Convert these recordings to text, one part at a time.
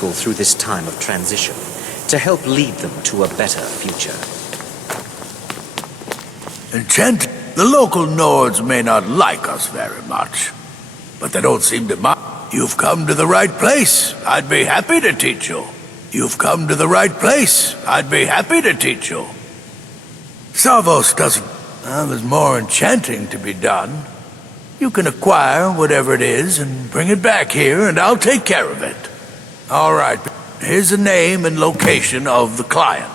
Go through this time of transition to help lead them to a better future. Enchant, the local Nords may not like us very much, but they don't seem to mind. You've come to the right place. I'd be happy to teach you. You've come to the right place. I'd be happy to teach you. Savos doesn't... there's more enchanting to be done. You can acquire whatever it is and bring it back here, and I'll take care of it. All right, here's the name and location of the client.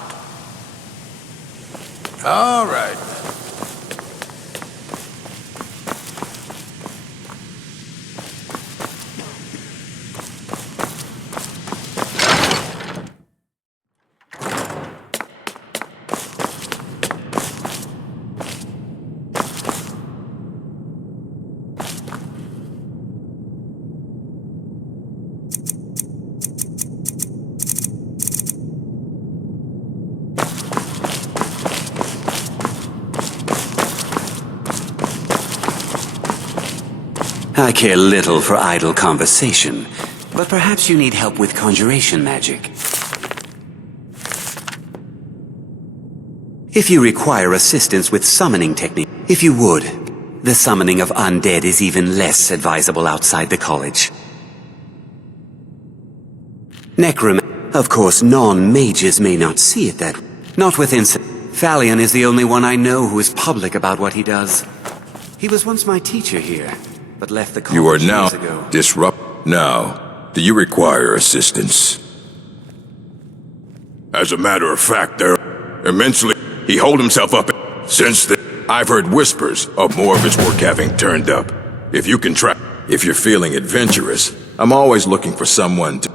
All right. I care little for idle conversation, but perhaps you need help with conjuration magic. If you require assistance with summoning technique, if you would, the summoning of undead is even less advisable outside the college. Of course, non-mages may not see it that way. Not within... Thalion is the only one I know who is public about what he does. He was once my teacher here, but left the college You are now years ago. disrupt. Now, do you require assistance? As a matter of fact, they're immensely... He holed himself up. Since then, I've heard whispers of more of his work having turned up. If you can try... If you're feeling adventurous, I'm always looking for someone to...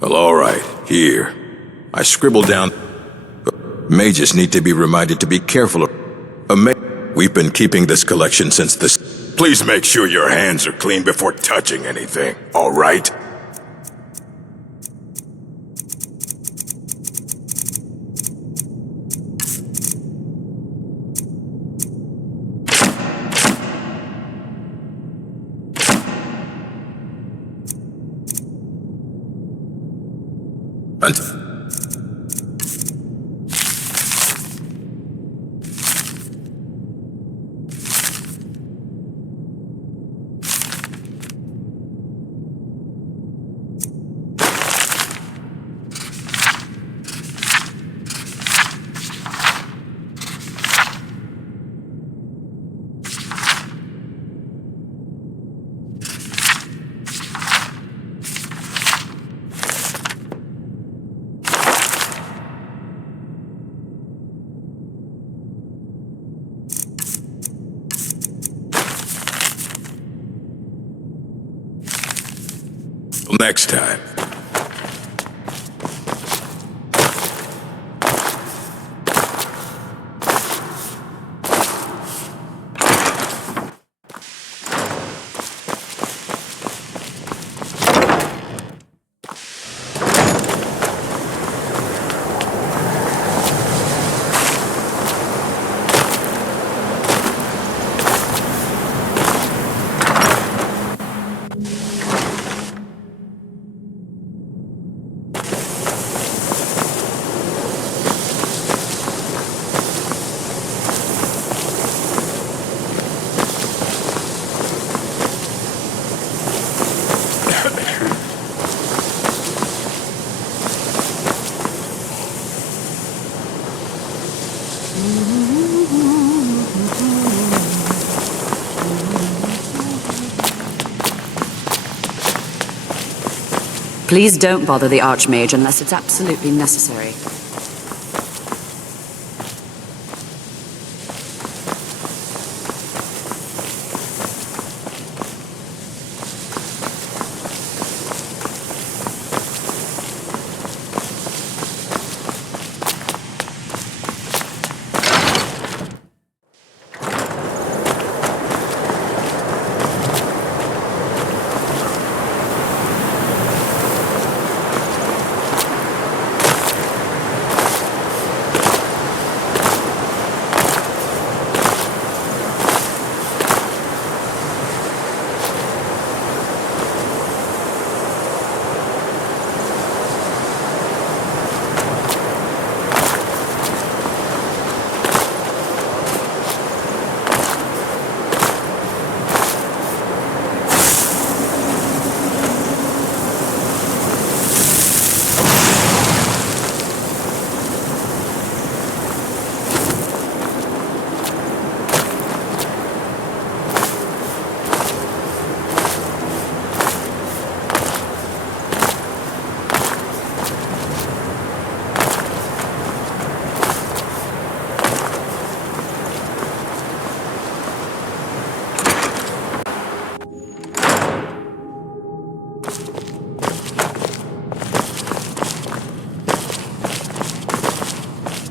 Well, alright, here. I scribbled down... Mages need to be reminded to be careful of... We've been keeping this collection since this... Please make sure your hands are clean before touching anything, alright? Next time. Please don't bother the Archmage unless it's absolutely necessary.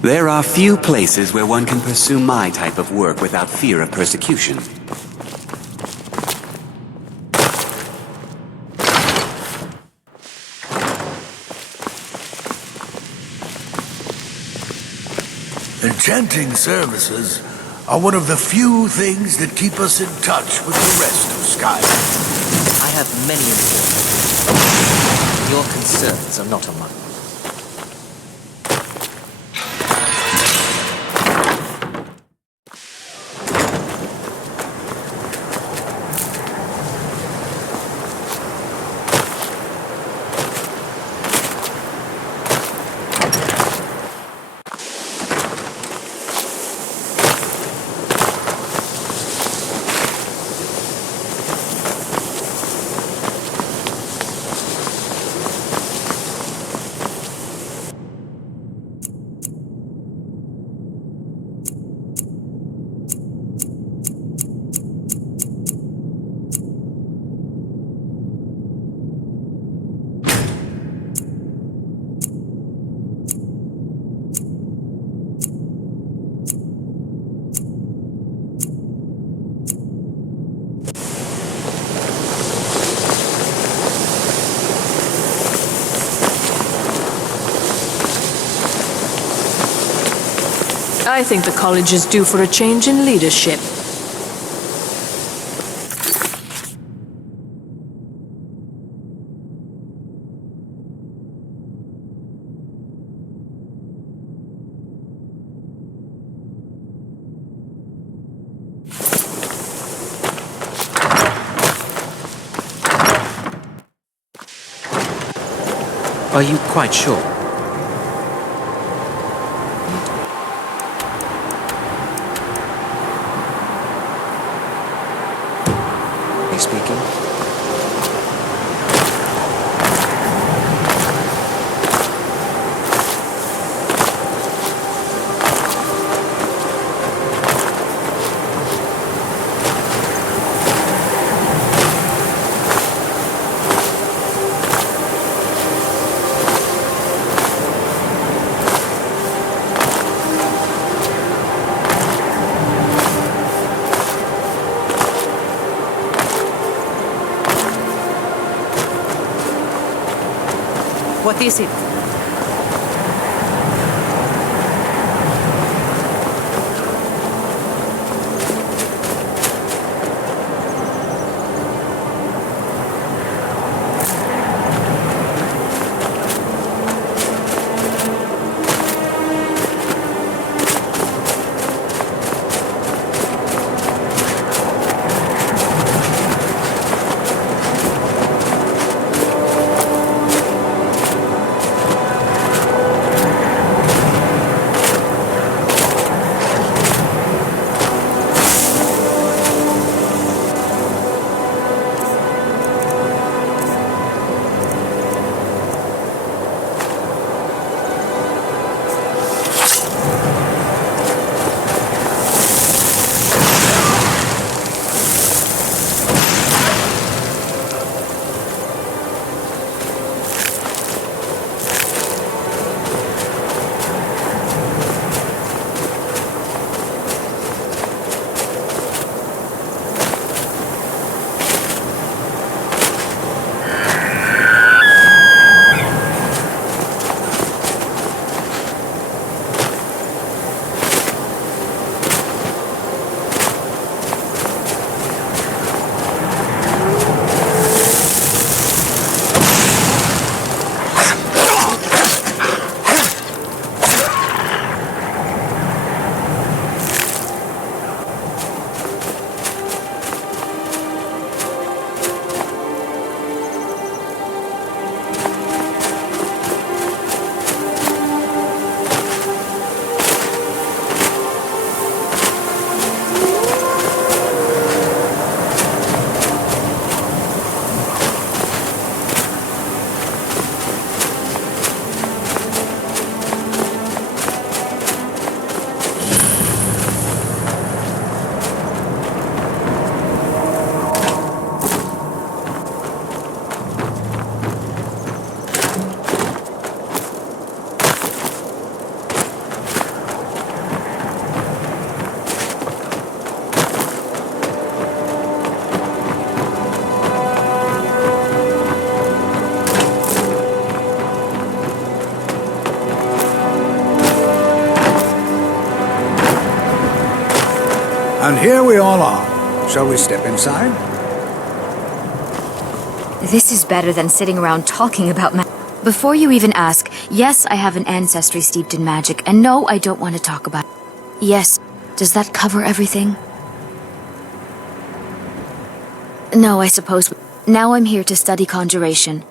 There are few places where one can pursue my type of work without fear of persecution. Enchanting services are one of the few things that keep us in touch with the rest of Skyrim. I have many important. Your concerns are not among them. I think the college is due for a change in leadership. Are you quite sure? Speaking. What is it? And here we all are. Shall we step inside? This is better than sitting around talking about Before you even ask, yes, I have an ancestry steeped in magic, and no, I don't want to talk about it. Yes, does that cover everything? No, I suppose. Now I'm here to study conjuration.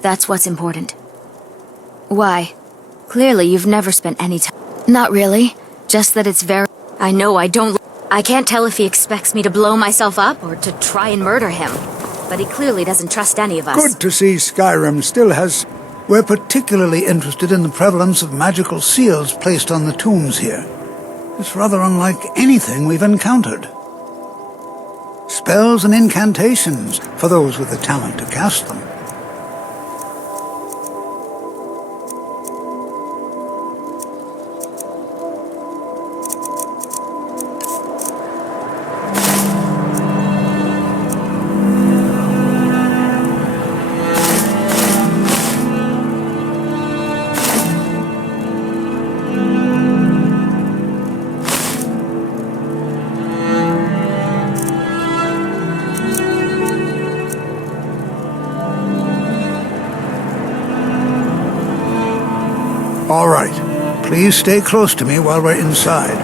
That's what's important. Why? Clearly, you've never spent any time. Not really. Just that it's very... I know I don't... I can't tell if he expects me to blow myself up or to try and murder him. But he clearly doesn't trust any of us. Good to see Skyrim still has... We're particularly interested in the prevalence of magical seals placed on the tombs here. It's rather unlike anything we've encountered. Spells and incantations for those with the talent to cast them. All right. Please stay close to me while we're inside.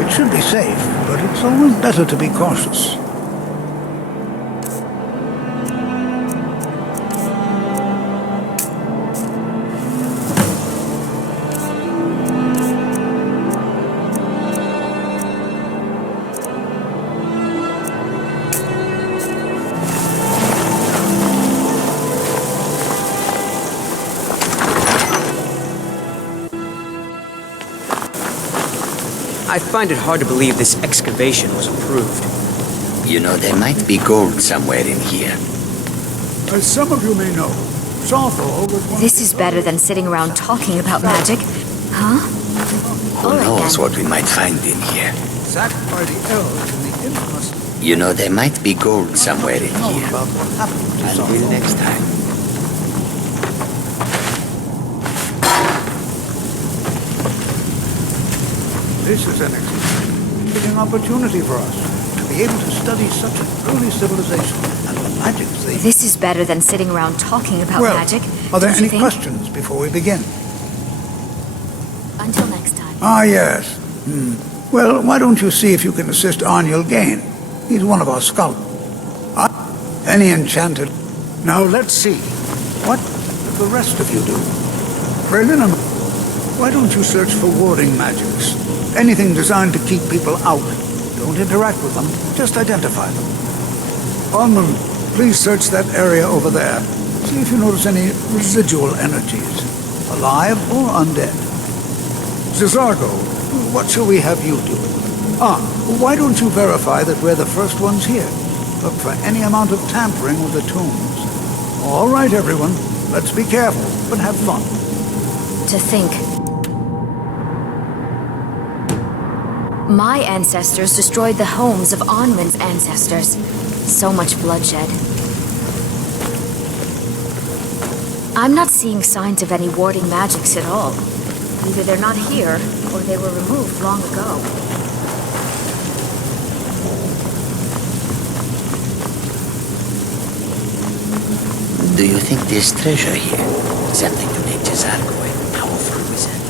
It should be safe, but it's always better to be cautious. I find it hard to believe this excavation was approved. You know, there might be gold somewhere in here. As some of you may know, Sawthor was one This is better than sitting around talking about magic. Huh? Who knows what we might find in here? sacked by the elves in the infamous... You know, there might be gold somewhere in know here. about what happened to Until Sawthor. next time. This is an exciting opportunity for us to be able to study such an early civilization and the magic they... This is better than sitting around talking about Well, magic. are there don't you any think? questions before we begin? Until next time. Ah, yes. Well, why don't you see if you can assist Arniel Gain? He's one of our scouts. Any enchanted... Now, let's see. What do the rest of you do? Freylin, why don't you search for warding magics? Anything designed to keep people out. Don't interact with them, just identify them. Almond, please search that area over there. See if you notice any residual energies, alive or undead. Zizargo, what shall we have you do? Why don't you verify that we're the first ones here? Look for any amount of tampering with the tombs. All right, everyone. Let's be careful, but have fun. To think. My ancestors destroyed the homes of Onwin's ancestors. So much bloodshed. I'm not seeing signs of any warding magics at all. Either they're not here, or they were removed long ago. Do you think there's treasure here? Something to make Jazargo a powerful wizard?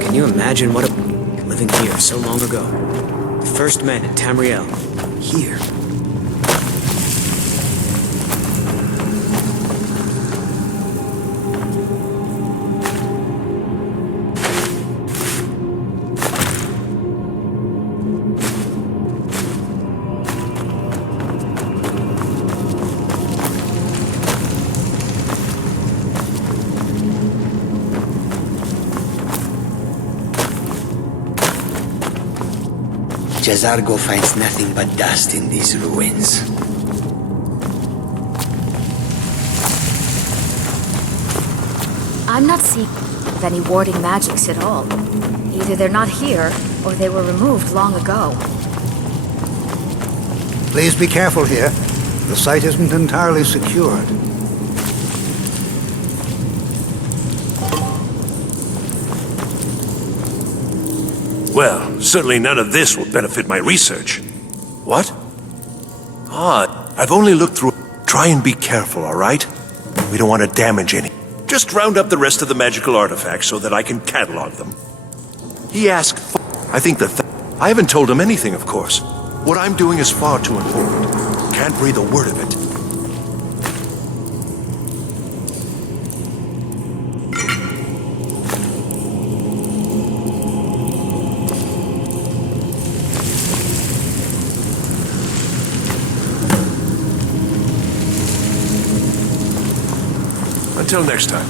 Can you imagine what a... living here so long ago? The first men in Tamriel. Here. Mage Azargo finds nothing but dust in these ruins. I'm not seeing any warding magics at all. Either they're not here, or they were removed long ago. Please be careful here. The site isn't entirely secured. Well, certainly none of this will benefit my research. What? Ah, I've only looked through... Try and be careful, all right? We don't want to damage any. Just round up the rest of the magical artifacts so that I can catalog them. He asked for... I think I haven't told him anything, of course. What I'm doing is far too important. Can't breathe a word of it. Until next time.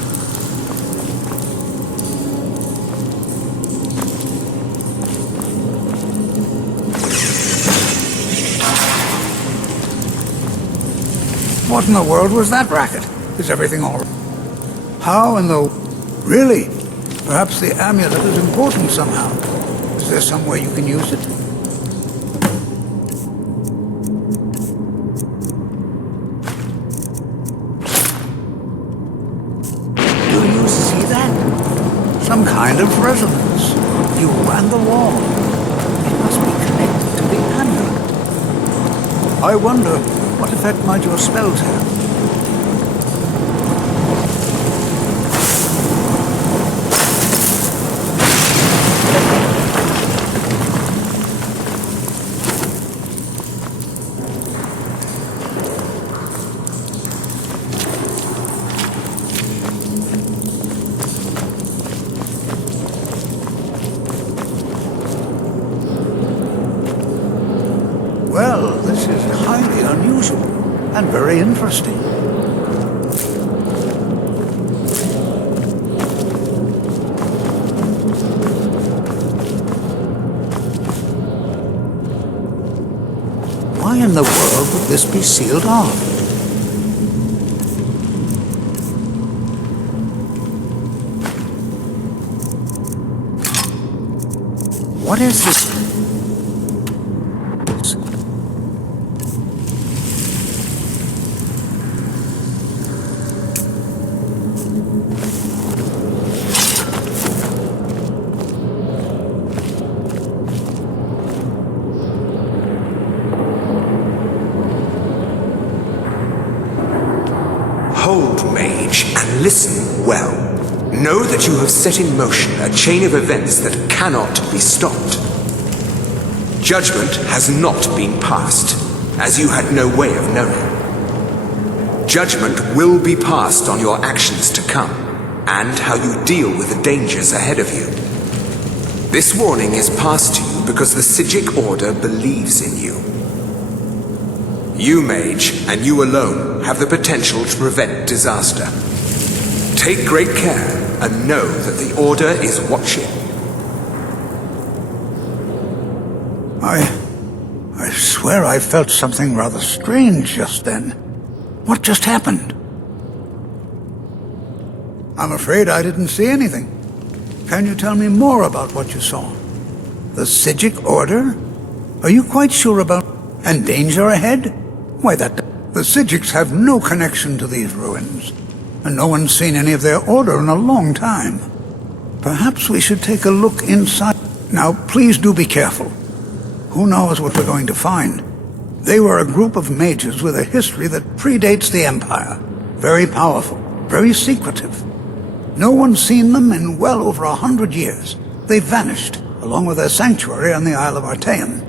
What in the world was that racket? Is everything all right? How in the... Really? Perhaps the amulet is important somehow. Is there some way you can use it? Do you see that? Some kind of resonance. You and the wall. It must be connected to the amulet. I wonder... what effect might your spells have? Well, this is highly unusual and very interesting. Why in the world would this be sealed off? What is this? Hold, mage, and listen well. Know that you have set in motion a chain of events that cannot be stopped. Judgment has not been passed, as you had no way of knowing. Judgment will be passed on your actions to come, and how you deal with the dangers ahead of you. This warning is passed to you because the Psijic Order believes in you. You, mage, and you alone, have the potential to prevent disaster. Take great care, and know that the Order is watching. I swear I felt something rather strange just then. What just happened? I'm afraid I didn't see anything. Can you tell me more about what you saw? The Psijic Order? Are you quite sure about... and danger ahead? Why, the Psijics have no connection to these ruins, and no one's seen any of their order in a long time. Perhaps we should take a look inside. Now, please do be careful. Who knows what we're going to find? They were a group of mages with a history that predates the Empire. Very powerful, very secretive. No one's seen them in well over 100 years. They vanished, along with their sanctuary on the Isle of Artaeum.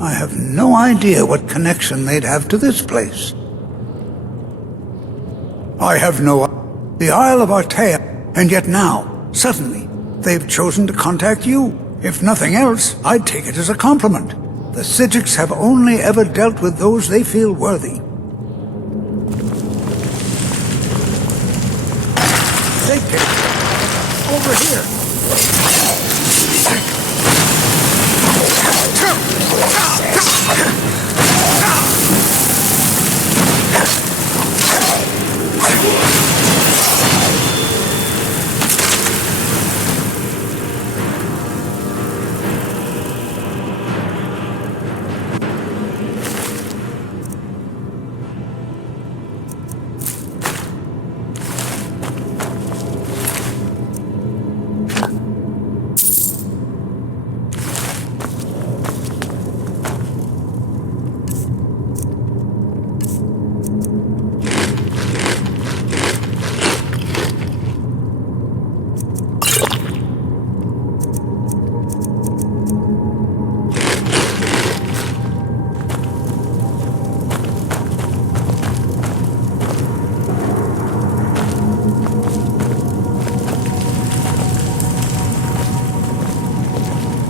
I have no idea what connection they'd have to this place. I have no... The Isle of Artaeum, and yet now, suddenly, they've chosen to contact you. If nothing else, I'd take it as a compliment. The Psijics have only ever dealt with those they feel worthy. Take it. Over here.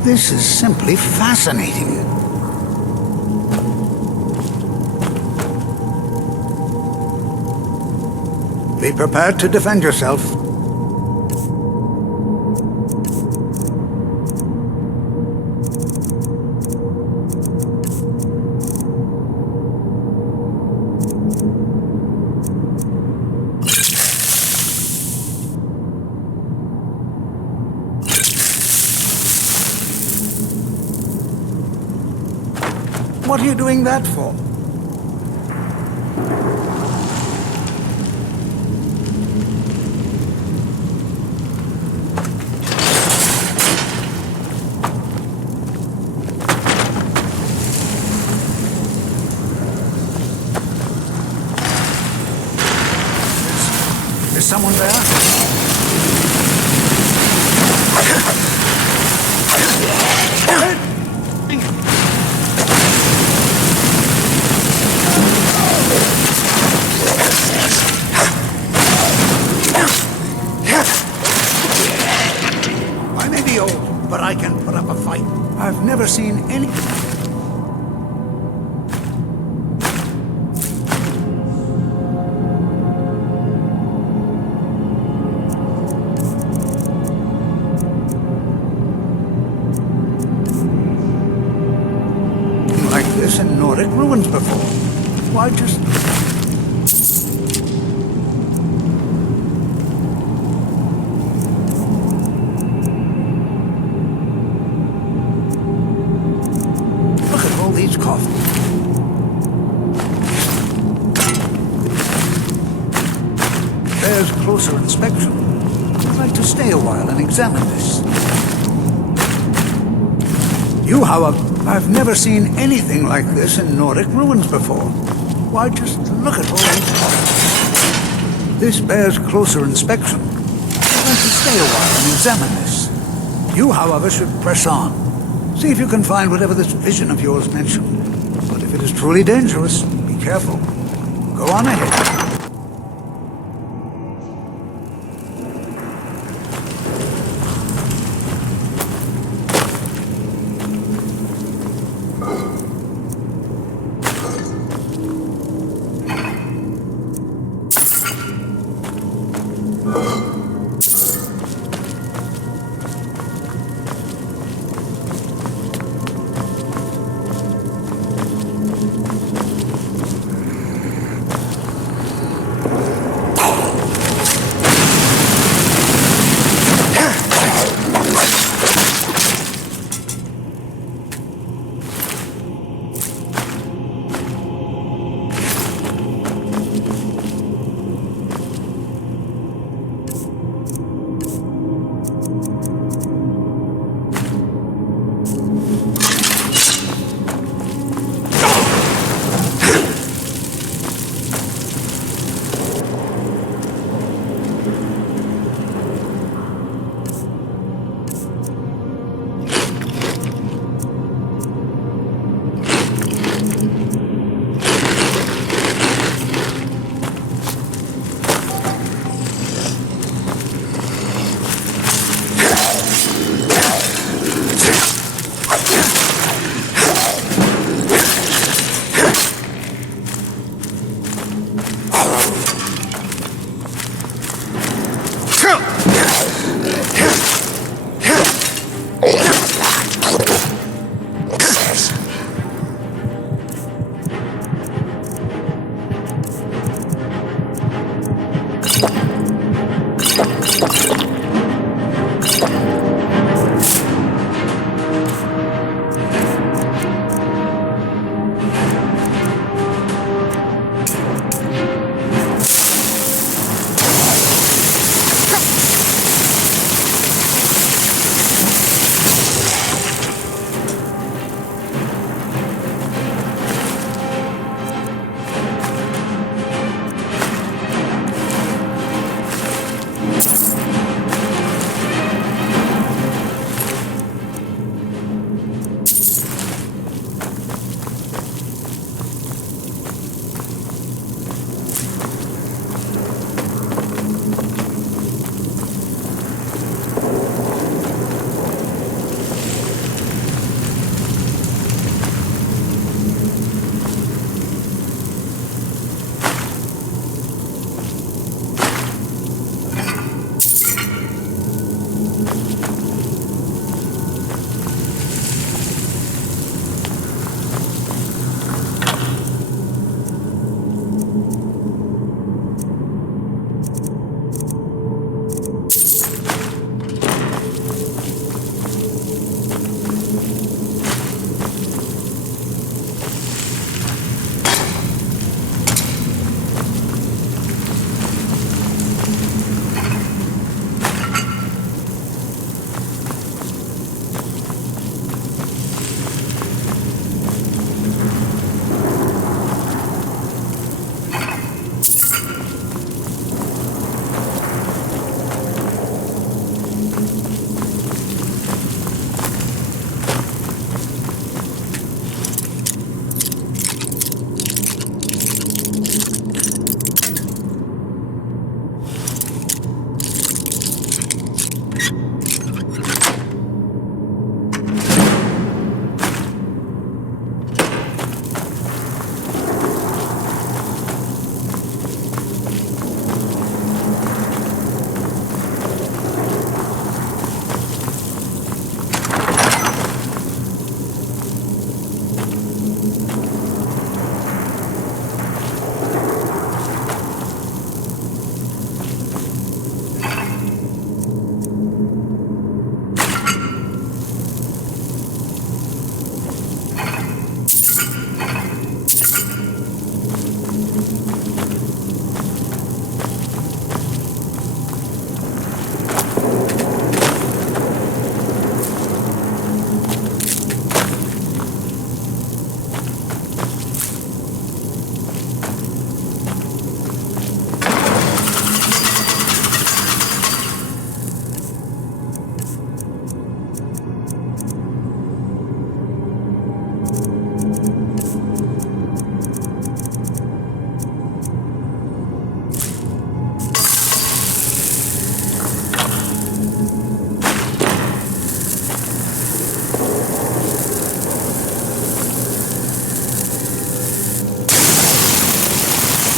This is simply fascinating. Be prepared to defend yourself. What are you doing that for? Is someone there? I may be old, but I can put up a fight. I've never seen any... like this in Nordic ruins before. Why just... Look at all these coffins. Bears closer inspection. I'd like to stay a while and examine this. You, however, I've never seen anything like this in Nordic ruins before. Why, just look at all these coffins. This bears closer inspection. I'd like to stay a while and examine this. You, however, should press on. See if you can find whatever this vision of yours mentioned. But if it is truly dangerous, be careful. Go on ahead.